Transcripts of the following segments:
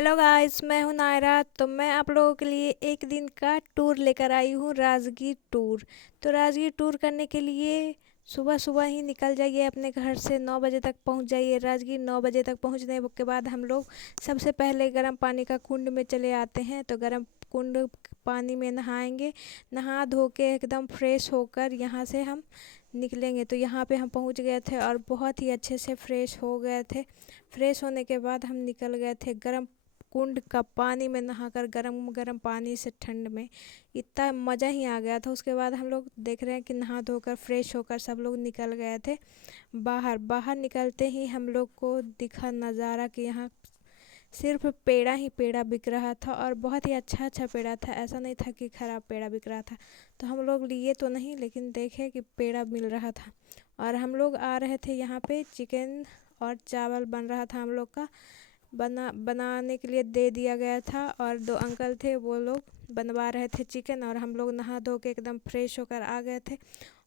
Hello guys, मैं हूं नायरा। तो मैं आप लोगों के लिए एक दिन का टूर लेकर आई हूं, राजगीर टूर। तो राजगीर टूर करने के लिए सुबह सुबह ही निकल जाइए अपने घर से, 9 बजे तक पहुंच जाइए राजगीर। 9 बजे तक पहुंचने के बाद हम लोग सबसे पहले गर्म पानी का कुंड में चले आते हैं। तो गर्म कुंड पानी में नहाएंगे। नहा धो के एकदम फ्रेश होकर यहाँ से हम निकलेंगे। तो यहाँ पे हम पहुँच गए थे और बहुत ही अच्छे से फ्रेश हो गए थे। फ्रेश होने के बाद हम निकल गए थे गर्म कुंड का पानी में नहाकर, गरम गरम पानी से ठंड में इतना मज़ा ही आ गया था। उसके बाद हम लोग देख रहे हैं कि नहा धोकर फ्रेश होकर सब लोग निकल गए थे बाहर। बाहर निकलते ही हम लोग को दिखा नज़ारा कि यहाँ सिर्फ पेड़ा ही पेड़ा बिक रहा था, और बहुत ही अच्छा अच्छा पेड़ा था। ऐसा नहीं था कि ख़राब पेड़ा बिक रहा था। तो हम लोग लिए तो नहीं, लेकिन देखे कि पेड़ा मिल रहा था। और हम लोग आ रहे थे यहाँ पे चिकन और चावल बन रहा था हम लोग का। बनाने के लिए दे दिया गया था, और दो अंकल थे वो लोग बनवा रहे थे चिकन। और हम लोग नहा धो के एकदम फ्रेश होकर आ गए थे।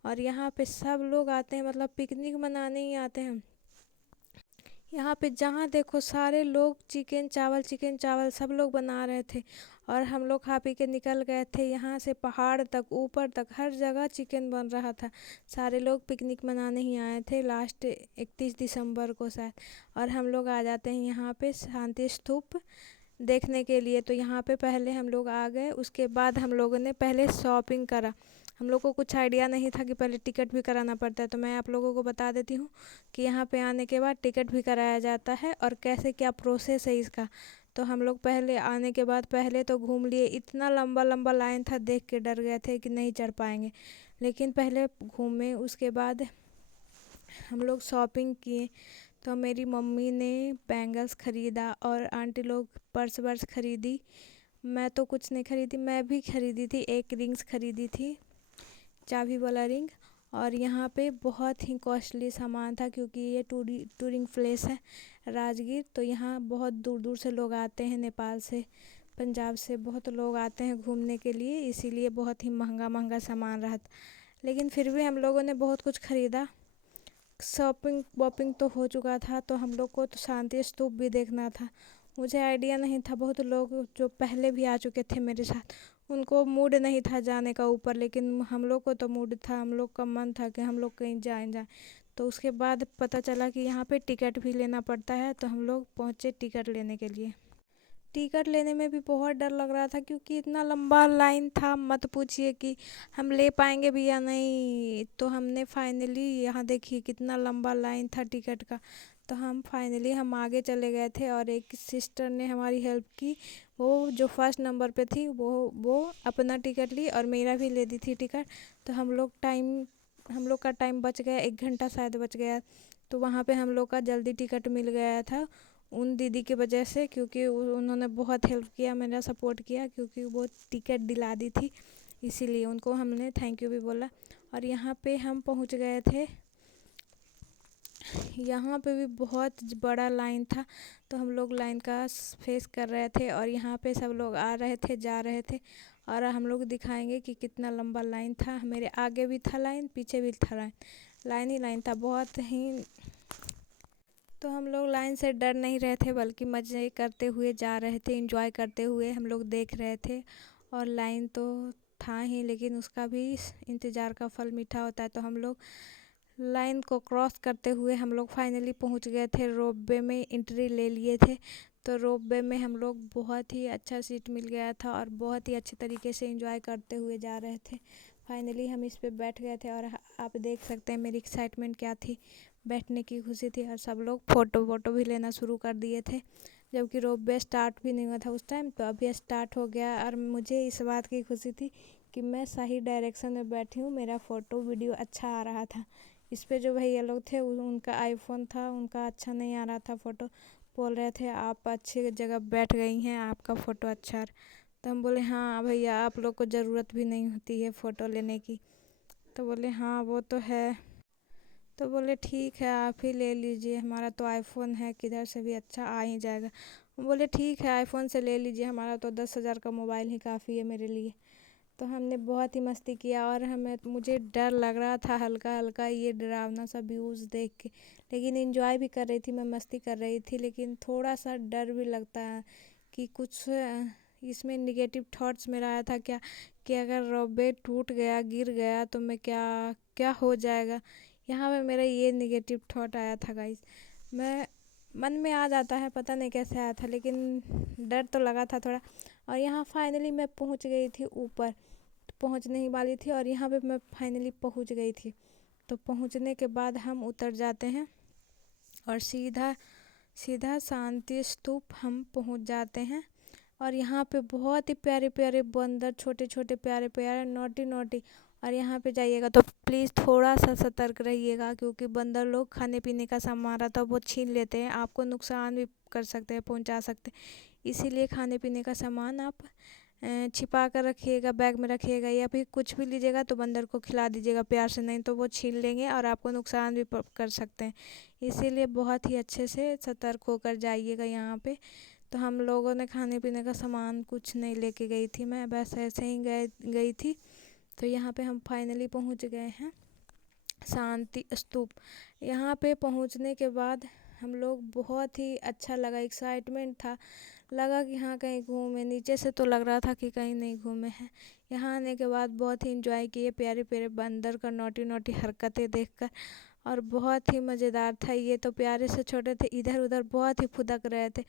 और यहाँ पे सब लोग आते हैं, मतलब पिकनिक मनाने ही आते हैं। यहाँ पे जहाँ देखो सारे लोग चिकन चावल सब लोग बना रहे थे। और हम लोग खा पी के निकल गए थे। यहाँ से पहाड़ तक, ऊपर तक, हर जगह चिकन बन रहा था। सारे लोग पिकनिक मनाने ही आए थे लास्ट 31 दिसंबर को शायद। और हम लोग आ जाते हैं यहाँ पे शांति स्तूप देखने के लिए। तो यहाँ पे पहले हम लोग आ गए। उसके बाद हम लोगों ने पहले शॉपिंग करा। हम लोग को कुछ आइडिया नहीं था कि पहले टिकट भी कराना पड़ता है। तो मैं आप लोगों को बता देती हूँ कि यहाँ पे आने के बाद टिकट भी कराया जाता है, और कैसे क्या प्रोसेस है इसका। तो हम लोग पहले आने के बाद पहले तो घूम लिए। इतना लंबा लंबा लाइन था, देख के डर गए थे कि नहीं चढ़ पाएंगे, लेकिन पहले घूमे। उसके बाद हम लोग शॉपिंग किए। तो मेरी मम्मी ने बैंगल्स ख़रीदा और आंटी लोग पर्स वर्स ख़रीदी। मैं तो कुछ नहीं ख़रीदी। मैं भी ख़रीदी थी, एक रिंग्स ख़रीदी थी, चाबी वाला रिंग। और यहाँ पे बहुत ही कॉस्टली सामान था, क्योंकि ये टूरिंग प्लेस है राजगीर। तो यहाँ बहुत दूर दूर से लोग आते हैं, नेपाल से, पंजाब से बहुत लोग आते हैं घूमने के लिए। इसीलिए बहुत ही महंगा महंगा सामान रहा था, लेकिन फिर भी हम लोगों ने बहुत कुछ ख़रीदा। शॉपिंग वॉपिंग तो हो चुका था। तो हम लोग को तो शांति स्तूप भी देखना था। मुझे आइडिया नहीं था। बहुत लोग जो पहले भी आ चुके थे मेरे साथ, उनको मूड नहीं था जाने का ऊपर, लेकिन हम लोग को तो मूड था। हम लोग का मन था कि हम लोग कहीं जाएं। तो उसके बाद पता चला कि यहाँ पे टिकट भी लेना पड़ता है। तो हम लोग पहुँचे टिकट लेने के लिए। टिकट लेने में भी बहुत डर लग रहा था, क्योंकि इतना लंबा लाइन था, मत पूछिए कि हम ले पाएंगे भी या नहीं। तो हमने फाइनली, यहाँ देखिए कितना लंबा लाइन था टिकट का। तो हम फाइनली हम आगे चले गए थे, और एक सिस्टर ने हमारी हेल्प की। वो जो फर्स्ट नंबर पे थी, वो अपना टिकट ली और मेरा भी ले दी थी टिकट। तो हम लोग का टाइम बच गया, 1 घंटा शायद बच गया। तो वहाँ पे हम लोग का जल्दी टिकट मिल गया था उन दीदी की वजह से, क्योंकि उन्होंने बहुत हेल्प किया, मेरा सपोर्ट किया, क्योंकि वो टिकट दिला दी थी। इसीलिए उनको हमने थैंक यू भी बोला। और यहाँ पे हम पहुँच गए थे। यहाँ पे भी बहुत बड़ा लाइन था। तो हम लोग लाइन का फेस कर रहे थे, और यहाँ पे सब लोग आ रहे थे, जा रहे थे। और हम लोग दिखाएंगे कि कितना लंबा लाइन था। मेरे आगे भी था लाइन, पीछे भी था लाइन, लाइन ही लाइन था बहुत ही। तो हम लोग लाइन से डर नहीं रहे थे, बल्कि मज़े करते हुए जा रहे थे, एंजॉय करते हुए हम लोग देख रहे थे। और लाइन तो था ही, लेकिन उसका भी इंतज़ार का फल मीठा होता है। तो हम लोग लाइन को क्रॉस करते हुए हम लोग फाइनली पहुंच गए थे। रोपवे में एंट्री ले लिए थे। तो रोपवे में हम लोग बहुत ही अच्छा सीट मिल गया था, और बहुत ही अच्छे तरीके से एंजॉय करते हुए जा रहे थे। फाइनली हम इस पे बैठ गए थे, और आप देख सकते हैं मेरी एक्साइटमेंट क्या थी, बैठने की खुशी थी। और सब लोग फ़ोटो वोटो भी लेना शुरू कर दिए थे, जबकि रोपवे स्टार्ट भी नहीं हुआ था उस टाइम। तो अभी स्टार्ट हो गया, और मुझे इस बात की खुशी थी कि मैं सही डायरेक्शन में बैठी हूँ, मेरा फ़ोटो वीडियो अच्छा आ रहा था। इस पे जो भैया लोग थे, उनका आईफोन था, उनका अच्छा नहीं आ रहा था फ़ोटो। बोल रहे थे आप अच्छी जगह बैठ गई हैं, आपका फ़ोटो अच्छा आ रहा। तो हम बोले हाँ भैया, आप लोग को ज़रूरत भी नहीं होती है फ़ोटो लेने की। तो बोले हाँ वो तो है। तो बोले ठीक है, आप ही ले लीजिए, हमारा तो आईफोन है, किधर से भी अच्छा आ ही जाएगा। बोले ठीक है, आईफोन से ले लीजिए, हमारा तो 10,000 का मोबाइल ही काफ़ी है मेरे लिए। तो हमने बहुत ही मस्ती किया, और मुझे डर लग रहा था हल्का हल्का, ये डरावना सा व्यूज़ देख के। लेकिन एंजॉय भी कर रही थी, मैं मस्ती कर रही थी, लेकिन थोड़ा सा डर भी लगता है कि कुछ इसमें निगेटिव थॉट्स मेरा आया था क्या कि अगर रोपवे टूट गया गिर गया तो मैं क्या क्या हो जाएगा। यहाँ पे मेरा ये निगेटिव थॉट आया था गाइस। मैं मन में आ जाता है, पता नहीं कैसे आया था, लेकिन डर तो लगा था थोड़ा। और यहाँ फाइनली मैं पहुँच गई थी ऊपर, पहुँचने ही वाली थी और यहाँ पे मैं फाइनली पहुँच गई थी। तो पहुँचने के बाद हम उतर जाते हैं और सीधा सीधा शांति स्तूप हम पहुँच जाते हैं। और यहाँ पे बहुत ही प्यारे प्यारे बंदर, छोटे छोटे प्यारे प्यारे नोटी नोटी। और यहाँ पे जाइएगा तो प्लीज़ थोड़ा सा सतर्क रहिएगा, क्योंकि बंदर लोग खाने पीने का सामान रहता है वो छीन लेते हैं, आपको नुकसान भी कर सकते हैं, पहुँचा सकते हैं। इसीलिए खाने पीने का सामान आप छिपा कर रखिएगा, बैग में रखिएगा, या फिर कुछ भी लीजिएगा तो बंदर को खिला दीजिएगा प्यार से, नहीं तो वो छीन लेंगे और आपको नुकसान भी कर सकते हैं। इसीलिए बहुत ही अच्छे से सतर्क होकर जाइएगा यहाँ पे। तो हम लोगों ने खाने पीने का सामान कुछ नहीं लेके गई थी, मैं बस ऐसे ही गई थी। तो यहाँ पे हम फाइनली पहुँच गए हैं शांति स्तूप। यहाँ पे पहुँचने के बाद हम लोग बहुत ही अच्छा लगा, एक्साइटमेंट था, लगा कि हाँ कहीं घूमे। नीचे से तो लग रहा था कि कहीं नहीं घूमे हैं। यहाँ आने के बाद बहुत ही इंजॉय किए प्यारे प्यारे बंदर का नोटी नोटी हरकतें देखकर, और बहुत ही मज़ेदार था। ये तो प्यारे से छोटे थे, इधर उधर बहुत ही फुदक रहे थे।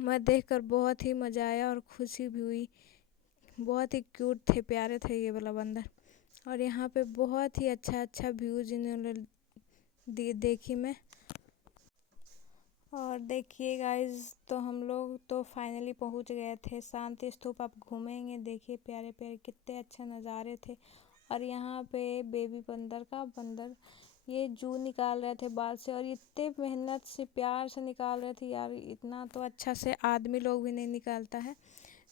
मैं देखकर बहुत ही मज़ा आया और खुशी भी हुई। बहुत ही क्यूट थे, प्यारे थे ये वाला बंदर। और यहाँ पे बहुत ही अच्छा अच्छा व्यूज़ इन्होंने देखी मैं। और देखिए गाइस, तो हम लोग तो फाइनली पहुँच गए थे शांति स्तूप। आप घूमेंगे, देखिए प्यारे प्यारे कितने अच्छे नज़ारे थे। और यहाँ पे बेबी बंदर ये जू निकाल रहे थे बाल से, और इतने मेहनत से प्यार से निकाल रहे थे यार, इतना तो अच्छा से आदमी लोग भी नहीं निकालता है।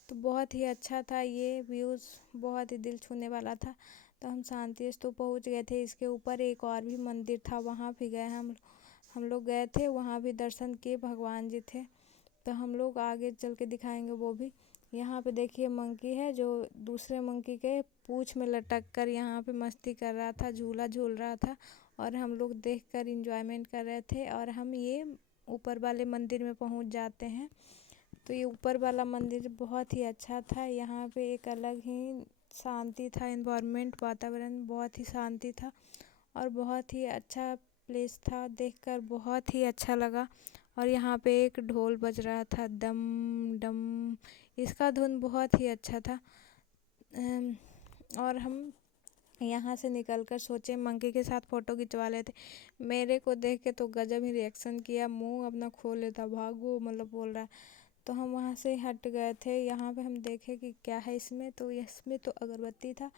तो बहुत ही अच्छा था ये व्यूज़, बहुत ही दिल छूने वाला था। तो हम शांति स्तूप पहुँच गए थे। इसके ऊपर एक और भी मंदिर था, वहाँ भी गए हम लोग गए थे, वहाँ भी दर्शन किए, भगवान जी थे। तो हम लोग आगे चल के दिखाएंगे वो भी। यहाँ पे देखिए मंकी है जो दूसरे मंकी के पूँछ में लटक कर यहाँ पे मस्ती कर रहा था, झूला झूल रहा था, और हम लोग देखकर इंजॉयमेंट कर रहे थे। और हम ये ऊपर वाले मंदिर में पहुँच जाते हैं। तो ये ऊपर वाला मंदिर बहुत ही अच्छा था। यहाँ पे एक अलग ही शांति था, एनवायरनमेंट, वातावरण बहुत ही शांति था और बहुत ही अच्छा प्लेस था, देखकर बहुत ही अच्छा लगा। और यहाँ पे एक ढोल बज रहा था, डम डम, इसका धुन बहुत ही अच्छा था। और हम यहाँ से निकलकर सोचे मंकी के साथ फ़ोटो खिंचवा लेते। मेरे को देख के तो गजब ही रिएक्शन किया, मुंह अपना खोल लेता, भागो मतलब बोल रहा। तो हम वहाँ से हट गए थे। यहाँ पे हम देखे कि क्या है इसमें, तो इसमें तो अगरबत्ती था।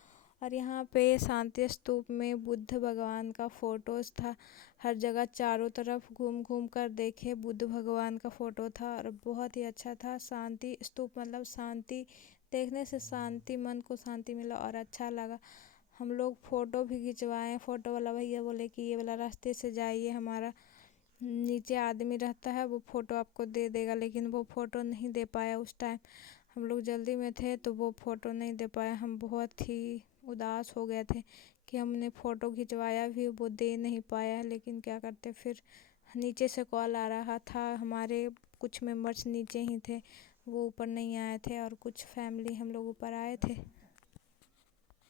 और यहाँ पे शांति स्तूप में बुद्ध भगवान का फ़ोटोज़ था। हर जगह चारों तरफ घूम घूम कर देखे, बुद्ध भगवान का फ़ोटो था और बहुत ही अच्छा था। शांति स्तूप मतलब शांति, देखने से शांति, मन को शांति मिला और अच्छा लगा। हम लोग फ़ोटो भी खिंचवाएँ। फ़ोटो वाला भैया बोले कि ये वाला रास्ते से जाइए, हमारा नीचे आदमी रहता है वो फ़ोटो आपको दे देगा, लेकिन वो फ़ोटो नहीं दे पाया उस टाइम। हम लोग जल्दी में थे तो वो फ़ोटो नहीं दे पाया। हम बहुत ही उदास हो गए थे कि हमने फ़ोटो खिंचवाया भी, वो दे नहीं पाया। लेकिन क्या करते, फिर नीचे से कॉल आ रहा था, हमारे कुछ मेंबर्स नीचे ही थे, वो ऊपर नहीं आए थे, और कुछ फैमिली हम लोग ऊपर आए थे।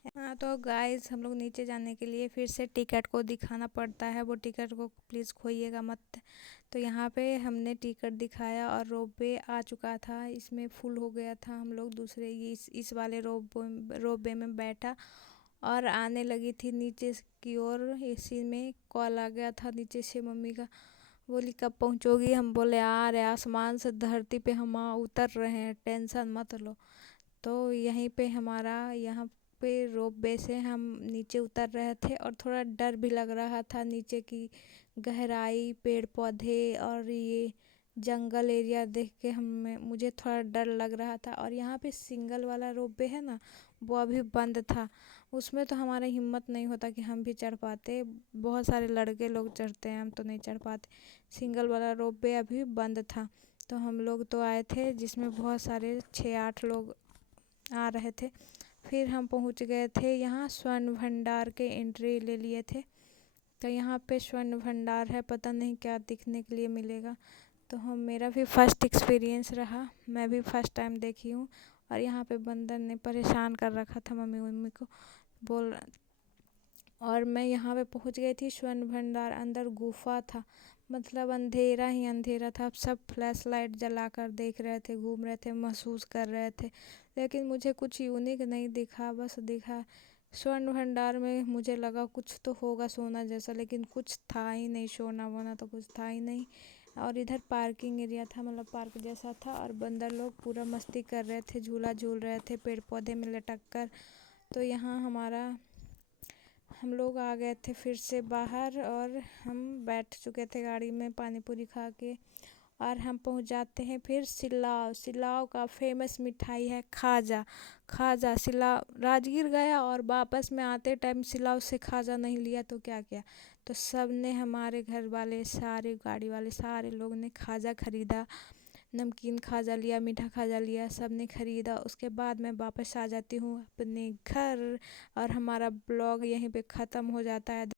हाँ तो गाइस, हम लोग नीचे जाने के लिए फिर से टिकट को दिखाना पड़ता है, वो टिकट को प्लीज़ खोइएगा मत। तो यहाँ पे हमने टिकट दिखाया और रोपवे आ चुका था, इसमें फुल हो गया था। हम लोग दूसरे इस वाले रोपवे में बैठा और आने लगी थी नीचे की ओर। इसी में कॉल आ गया था नीचे से मम्मी का, बोली कब पहुँचोगी। हम बोले आ रहे, आसमान से धरती पे हम उतर रहे हैं, टेंशन मत लो। तो यहीं पे हमारा यहाँ पे रोपवे से हम नीचे उतर रहे थे और थोड़ा डर भी लग रहा था, नीचे की गहराई, पेड़ पौधे और ये जंगल एरिया देख के मुझे थोड़ा डर लग रहा था। और यहाँ पे सिंगल वाला रोपवे है ना, वो अभी बंद था। उसमें तो हमारा हिम्मत नहीं होता कि हम भी चढ़ पाते, बहुत सारे लड़के लोग चढ़ते हैं, हम तो नहीं चढ़ पाते। सिंगल वाला रोपवे अभी बंद था। तो हम लोग तो आए थे जिसमें बहुत सारे 6-8 लोग आ रहे थे। फिर हम पहुंच गए थे यहाँ, स्वर्ण भंडार के एंट्री ले लिए थे। तो यहाँ पे स्वर्ण भंडार है, पता नहीं क्या दिखने के लिए मिलेगा। तो हम मेरा भी फर्स्ट एक्सपीरियंस रहा, मैं भी फर्स्ट टाइम देखी हूँ। और यहाँ पे बंदर ने परेशान कर रखा था मम्मी को, बोल। और मैं यहाँ पे पहुँच गई थी स्वर्ण भंडार, अंदर गुफा था, मतलब अंधेरा ही अंधेरा था। अब सब फ्लैश लाइट जला कर देख रहे थे, घूम रहे थे, महसूस कर रहे थे, लेकिन मुझे कुछ यूनिक नहीं दिखा। बस दिखा स्वर्ण भंडार में मुझे लगा कुछ तो होगा सोना जैसा, लेकिन कुछ था ही नहीं, सोना वोना तो कुछ था ही नहीं। और इधर पार्किंग एरिया था, मतलब पार्क जैसा था, और बंदर लोग पूरा मस्ती कर रहे थे, झूला झूल रहे थे पेड़ पौधे में लटक कर। तो यहाँ हम लोग आ गए थे फिर से बाहर, और हम बैठ चुके थे गाड़ी में पानी पूरी खा के। और हम पहुंच जाते हैं फिर सिलाव। सिलाव का फेमस मिठाई है खाजा। खाजा सिलाव राजगीर गया और वापस में आते टाइम सिलाव से खाजा नहीं लिया तो क्या किया। तो सब ने, हमारे घर वाले सारे, गाड़ी वाले सारे लोग ने खाजा खरीदा, नमकीन खाजा लिया, मीठा खाजा लिया, सब ने ख़रीदा। उसके बाद मैं वापस आ जाती हूँ अपने घर, और हमारा ब्लॉग यहीं पे ख़त्म हो जाता है।